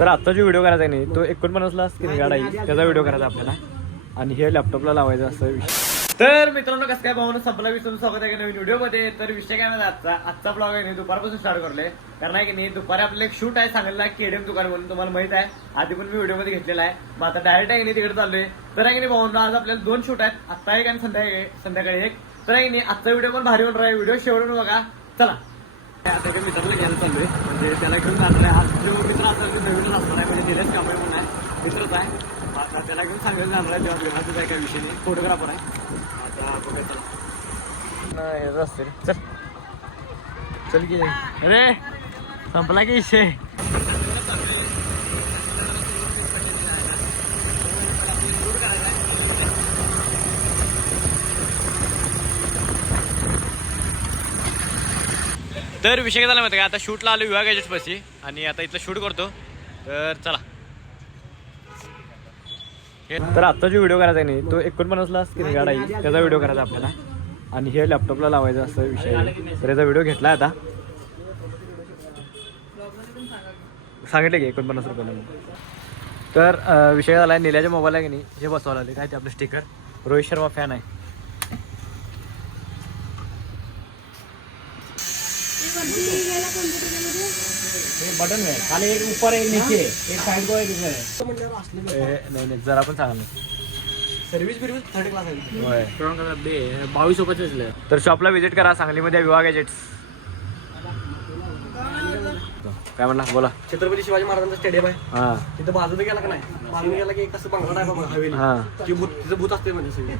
तर आत्ता जो व्हिडिओ करायचा नाही तो 49ला स्क्रीन गार्ड आहे त्याचा व्हिडिओ करायचा आपल्याला आणि हे लॅपटॉपला लावायचं असं विषय. तर मित्रांनो कसं काय भावना संपला विसरून स्वागत आहे नवीन व्हिडिओमध्ये. तर विषय काय म्हणजे आजचा ब्लॉग आहे दुपारपासून स्टार्ट करलोय कारण आहे की नाही दुपारी आपलं एक शूट आहे सांगायला केडीएम दुकान म्हणून तुम्हाला माहित आहे आधी पण मी व्हिडिओमध्ये घेतलेला आहे. मग आता डायरेक्ट आहे की नाही तिकडे चाललोय. तर आहे की नाही भावना आज आपल्याला 2 शूट आहेत आत्ता एक आणि संध्याकाळी एक. तर आहे की नाही आजचा व्हिडिओ पण भारी होणार आहे व्हिडिओ शेवटून बघा चला. आता त्या मित्राला घ्यायला चाललोय म्हणजे त्याला घेऊन जाणार आहे. आज जो मित्र असेल तो नवीनच असणार आहे म्हणजे दिलेच कामाई म्हणून आहे मित्रच आहे. आता त्याला घेऊन सांगायला जाणार आहे तेव्हा घेणार काय काय विषय नाही फोटोग्राफर आहे. आता बघा चला असते चल चल की अरे संपला की विषय. तर विषय काय झाला माहिती का आता शूटला आलो युवा गॅजेट्स पाशी आणि आता इथलं शूट करतो. तर चला तर आत्ता जो व्हिडिओ करायचा नाही तो 49ला स्क्रीन गार्ड आहे त्याचा व्हिडिओ करायचा आपल्याला आणि हे लॅपटॉपला लावायचं असं विषय आहे. तर याचा व्हिडिओ घेतला आता सांगितलं की 49 रुपयाला. तर विषय झाला आहे निल्याच्या मोबाईल आहे की नाही हे बसवायला आले काय ते आपलं स्टिकर रोहित शर्मा फॅन आहे. बटन है खाली एक ऊपर एक नीचे एक साइड को एक नाही जरा पण चांगलं सर्व्हिस बिर्व्हिस थर्ड क्लास आहे. 22 रुपयाचे. तर शॉपला व्हिजिट करा सांगलीमध्ये विवा गॅजेट्स. काय म्हणला बोला. छत्रपती शिवाजी महाराजांचं स्टेडियम आहे हा तिथं बाजूला गेला का नाही बाजूला गेला की कसं बंगला टाईप हवेली हा तिचं भूत असते म्हणजे सगळी.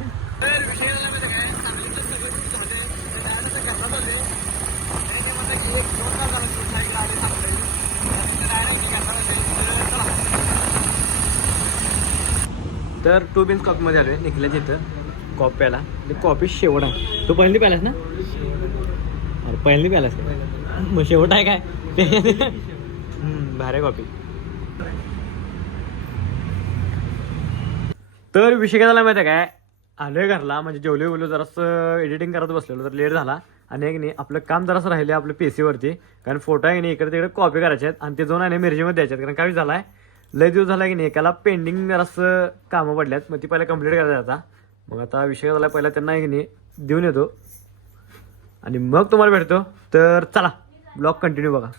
तर 2 बिन्स कॉपीमध्ये आलोय निखिल्याच्या इथं कॉफी प्यायला. कॉफी शेवट आहे. तू पहिली प्यालास ना अरे पहिली प्यालास का मग शेवट आहे काय भारी कॉफी. तर विषय काय झाला माहिती आहे काय आलोय घरला म्हणजे जेवलो जरासं एडिटिंग करत बसलेलो तर लेट झाला आणि एक नाही आपलं काम जरासं राहिले आपलं पीसीवरती कारण फोटो आहे नाही इकडे तिकडे कॉपी करायचे आहेत आणि ते जाऊन आहे मिरजेमध्ये द्यायचे आहेत. कारण काय झालाय लय दिवस झाला की नाही एकाला पेंडिंग जरासं कामं पडल्यात मग ती पहिला कंप्लीट करायचं आता. मग आता विषय झाला पहिला त्यांना आहे की नाही देऊन येतो आणि मग तुम्हाला भेटतो. तर चला ब्लॉग कंटिन्यू बघा.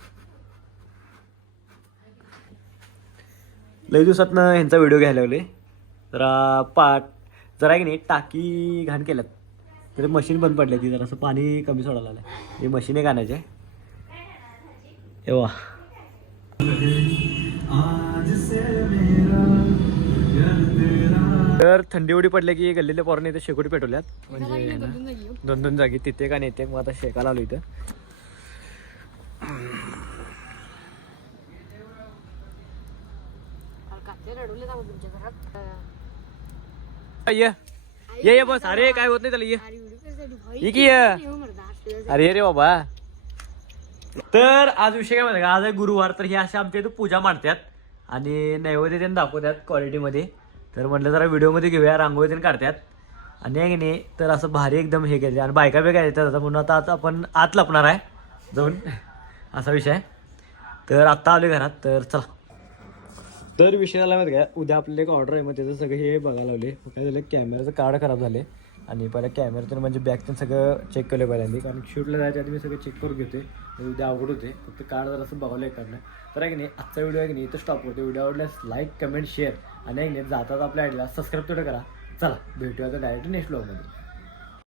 लय दिवसातनं ह्यांचा व्हिडिओ घ्यायला लागले जरा की नाही टाकी घाण केल्यात तर मशीन बंद पडली ती जरासं पाणी कमी सोडायला लागलं. हे मशीन एक आणायचे एव्हा. तर थंडी उडी पडली की गल्लीच्या पोरांनी इथे शेकोटी पेटवल्यात म्हणजे 2 जागी तिथे का नाही मग आता शेकायला आलो इथं. ये बस अरे काय होत नाही त्याला ये की अरे रे बाबा. तर आज विषय काय माहिती का आज आहे गुरुवार तर हे असे आमच्या इथं पूजा मांडतात आणि नैवेद्य त्यांनी दाखवतात क्वालिटीमध्ये. तर म्हटलं जरा व्हिडिओमध्ये घेऊया रांगोळी त्यांनी काढतात आणि आहे की नाही तर असं भारी एकदम हे केलं आणि बायका बेका येतात आता म्हणून आता आपण आत लपणार आहे जाऊन असा विषय आहे. तर आत्ता आलो घरात तर चला. तर विषय झाला माहिती का उद्या आपल्याला एक ऑर्डर आहे मग त्याचं सगळं हे बघायला लावले. काय झालं कॅमेराचं कार्ड खराब झाले आणि पहिला कॅमेराचं म्हणजे बॅग पण सगळं चेक केलं पहिल्यांदा कारण शूटला जायच्या आधी मी सगळं चेक करून घेते उद्या अवघड होते फक्त कार्ड जरा असं बघावलं काढणं. तर आहे की नाही आजचा व्हिडिओ आहे की नाही इथं स्टॉप करतो. व्हिडिओ आवडल्यास लाईक कमेंट शेअर आणि आहे की नाही जातात आपल्या आयडीला सबस्क्राईब तेवढं करा. चला भेटूया आता डायरेक्ट नेक्स्ट व्लॉगमध्ये.